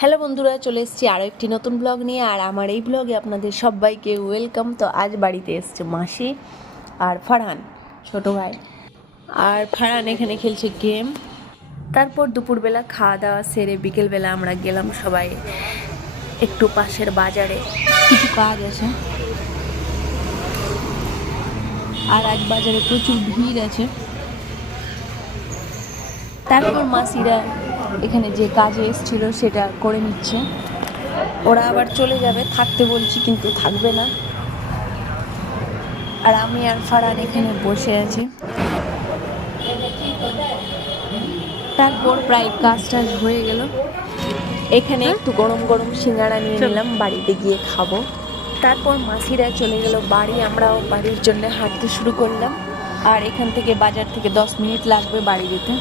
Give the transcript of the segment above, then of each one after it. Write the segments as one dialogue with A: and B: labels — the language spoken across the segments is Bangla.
A: হ্যালো বন্ধুরা, চলে এসেছি আরও একটি নতুন ব্লগ নিয়ে, আর আমার এই ব্লগে আপনাদের সবাইকে ওয়েলকাম তো আজ বাড়িতে এসছে মাসি আর ফারহান, ছোট ভাই। আর ফারহান এখানে খেলছে গেম তারপর দুপুরবেলা খাওয়া দাওয়া সেরে বিকেলবেলা আমরা গেলাম সবাই একটু পাশের বাজারে। কিছু কাজ আছে। আর আজ বাজারে প্রচুর ভিড় আছে। তারপর মাসিরা এখানে যে কাজে এসেছিল সেটা করে নিচ্ছে। ওরা আবার চলে যাবে থাকতে বলছি কিন্তু থাকবে না। আর আমি আর ফারান এখানে বসে আছি। তারপর প্রায় কাজ টাজ হয়ে গেল। এখানে একটু গরম গরম সিঙ্গাড়া নিয়ে নিলাম বাড়িতে গিয়ে খাব। তারপর মাসিরা চলে গেল বাড়ি আমরাও বাড়ির জন্য হাঁটতে শুরু করলাম। আর এখান থেকে বাজার থেকে দশ মিনিট লাগবে বাড়ি যেতে।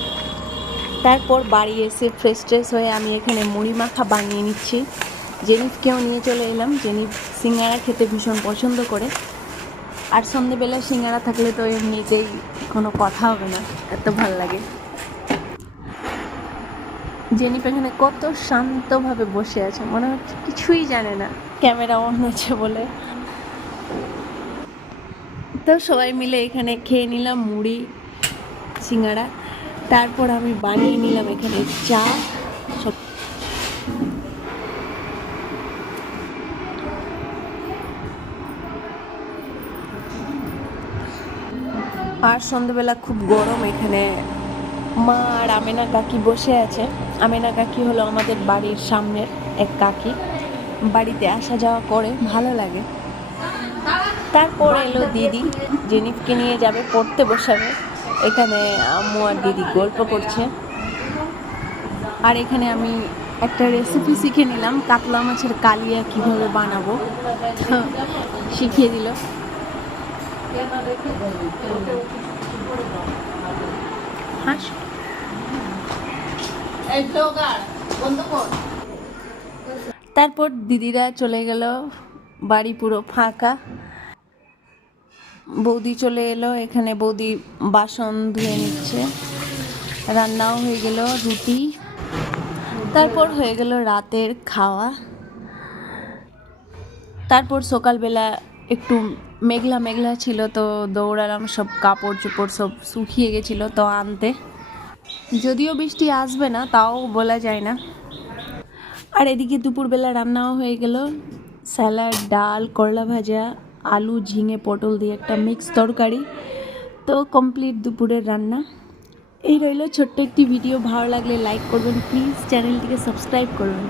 A: তারপর বাড়ি এসে ফ্রেশ ট্রেশ হয়ে আমি এখানে মুড়ি মাখা বানিয়ে নিচ্ছি। জেনিফকেও নিয়ে চলে এলাম। জেনিফ সিঙ্গারা খেতে ভীষণ পছন্দ করে। আর সন্ধেবেলা সিঙ্গারা থাকলে তো এমনিতেই কোনো কথা হবে না, এত ভালো লাগে। জেনিফ এখানে কত শান্তভাবে বসে আছে, মনে হচ্ছে কিছুই জানে না। ক্যামেরা অন আছে বলে। তো সবাই মিলে এখানে খেয়ে নিলাম মুড়ি, সিঙ্গারা। তারপর আমি বানিয়ে নিলাম এখানে চা, সব। আর সন্ধ্যেবেলা খুব গরম এখানে। মা আর আমেনা কাকি বসে আছে। আমেনা কাকি হলো আমাদের বাড়ির সামনের এক কাকি। বাড়িতে আসা যাওয়া করে, ভালো লাগে। তারপর এলো দিদি জেনিফকে নিয়ে যাবে, পড়তে বসাবে। এখানে আম্মু আর দিদি গল্প করছে। আর এখানে আমি একটা রেসিপি শিখে নিলাম, কাতলা মাছের কালিয়া কীভাবে বানাবো। শিখিয়ে দিল। তারপর দিদিরা চলে গেল, বাড়ি পুরো ফাঁকা। বৌদি চলে এলো, এখানে বৌদি বাসন ধুয়ে নিচ্ছে। রান্নাও হয়ে গেল, রুটি। তারপর হয়ে গেল রাতের খাওয়া। তারপর সকালবেলা একটু মেঘলা মেঘলা ছিল তো দৌড়ালাম, সব কাপড় চোপড় সব শুকিয়ে গেছিল তো আনতে। যদিও বৃষ্টি আসবে না, তাও বলা যায় না। আর এদিকে দুপুরবেলা রান্নাও হয়ে গেল, স্যালাড, ডাল, করলা ভাজা আলু, ঝিঙে, পটল দিয়ে একটা মিক্স তরকারি। তো কমপ্লিট দুপুরের রান্না। এই রইল ছোট্ট একটি ভিডিও ভালো লাগলে লাইক করবেন। প্লিজ চ্যানেলটিকে সাবস্ক্রাইব করবেন